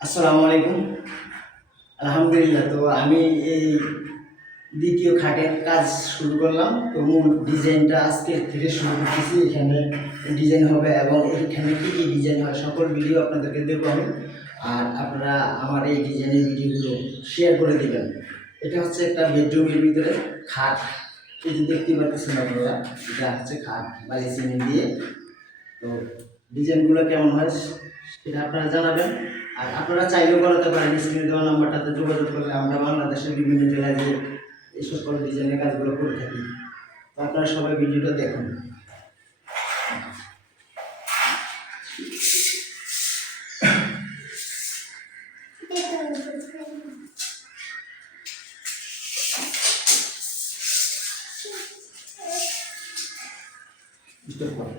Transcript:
আসসালামু আলাইকুম। আলহামদুলিল্লাহ। তো আমি এই দ্বিতীয় খাটের কাজ শুরু করলাম। তো মূল ডিজাইনটা আজকে থেকে শুরু করতেছি। এখানে ডিজাইন হবে এবং এখানে কী কী ডিজাইন হয় সকল ভিডিও আপনাদেরকে দেবো আমি। আর আপনারা আমার এই ডিজাইনের ভিডিওগুলো শেয়ার করে দেবেন। এটা হচ্ছে একটা বেডরুমের ভিতরে খাট। এই যে দেখতে পাচ্ছেন আপনারা, এটা হচ্ছে খাট বালি সিমেন্ট দিয়ে। তো ডিজাইনগুলো কেমন হয় সেটা আপনারা জানাবেন। আর আপনারা চাইলেও করাতে পারেন, স্ক্রিনে দেওয়া নাম্বারটাতে যোগাযোগ করলে আমরা বাংলাদেশের বিভিন্ন জেলায় যে এই সকল ডিজাইনের কাজগুলো করে থাকি। তো আপনারা সবাই ভিডিওটা দেখুন। স্টপ করুন।